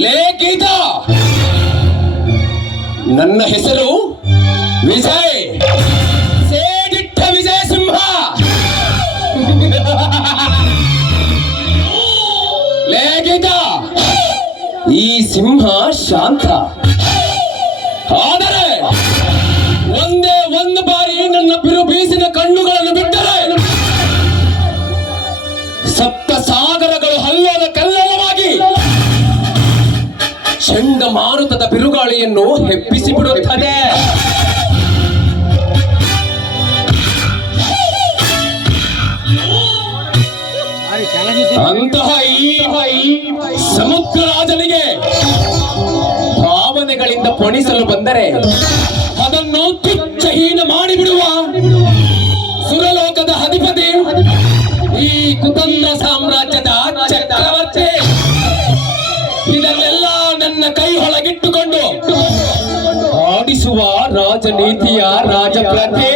ಲೇ ಗೀತ, ನನ್ನ ಹೆಸರು ವಿಜಯ್, ಸೇಡಿಟ್ಟ ವಿಜಯ ಸಿಂಹ. ಲೇ ಗೀತ, ಈ ಸಿಂಹ ಶಾಂತ, ಆದರೆ ಒಂದೇ ಒಂದು ಬಾರಿ ನನ್ನ ಬಿರುಬೀಸಿನ ಕಣ್ಣುಗಳನ್ನು ಬಿಟ್ಟರೆ ಸಪ್ತ ಸಾಗರಗಳು ಹಲ್ಲೋಲ ಕಲ್ಲೋಲವಾಗಿ ಚಂಡಮಾರುತದ ಬಿರುಗಾಳಿಯನ್ನು ಹೆಪ್ಪಿಸಿ ಬಿಡುತ್ತದೆ. ಅಂತಹ ಈ ಸಮುದ್ರ ರಾಜನಿಗೆ ಭಾವನೆಗಳಿಂದ ಪೊಣಿಸಲು ಬಂದರೆ ಅದನ್ನು ತುಚ್ಛಹೀನ ಮಾಡಿಬಿಡುವ ಸುರಲೋಕದ ಅಧಿಪತಿ, ಈ ಕುತಂತ್ರ ಸಾಮ್ರಾಜ್ಯದ ಚಕ್ರವರ್ತಿ, ಇದನ್ನೆಲ್ಲ ನನ್ನ ಕೈ ಒಳಗಿಟ್ಟುಕೊಂಡು ಆಡಿಸುವ ರಾಜನೀತಿಯ ರಾಜಪ್ರಜೆ.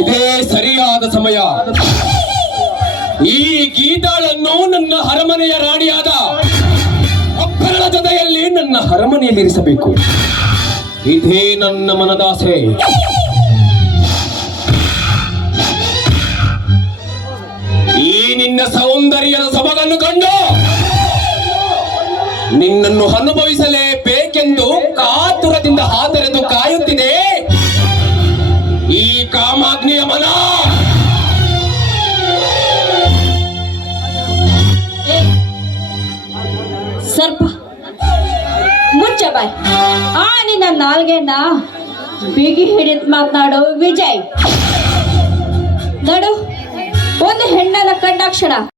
ಇದೇ ಸರಿಯಾದ ಸಮಯ. ಈ ಗೀತಾಳನ್ನು ನನ್ನ ಅರಮನೆಯ ರಾಣಿಯಾದ ಅಪ್ಪನ ಜೊತೆಯಲ್ಲಿ ನನ್ನ ಅರಮನೆಯಲ್ಲಿ ಇರಿಸಬೇಕು. ಇದೇ ನನ್ನ ಮನದಾಸೆ. ಈ ನಿನ್ನ ಸೌಂದರ್ಯದ ಸೊಬಗನ್ನು ಕಂಡು ನಿನ್ನನ್ನು ಅನುಭವಿಸಲೇಬೇಕೆಂದು ಕಾತುರದಿಂದ ಹಾತರೆದು ಕಾಯುತ್ತಿದೆ ಈ ಕಾಮಾಗ್ನಿಯ ಮನ. ಸ್ವಲ್ಪ ಮುಚ್ಚ ಬಾಯ್. ನಿನ್ನ ನಾಲ್ಗೆನ ಬಿಗಿ ಹಿಡಿದು ಮಾತನಾಡು ವಿಜಯ್. ನೋಡು, ಒಂದು ಹೆಣ್ಣನ ಕಂಡಾಕ್ಷಣ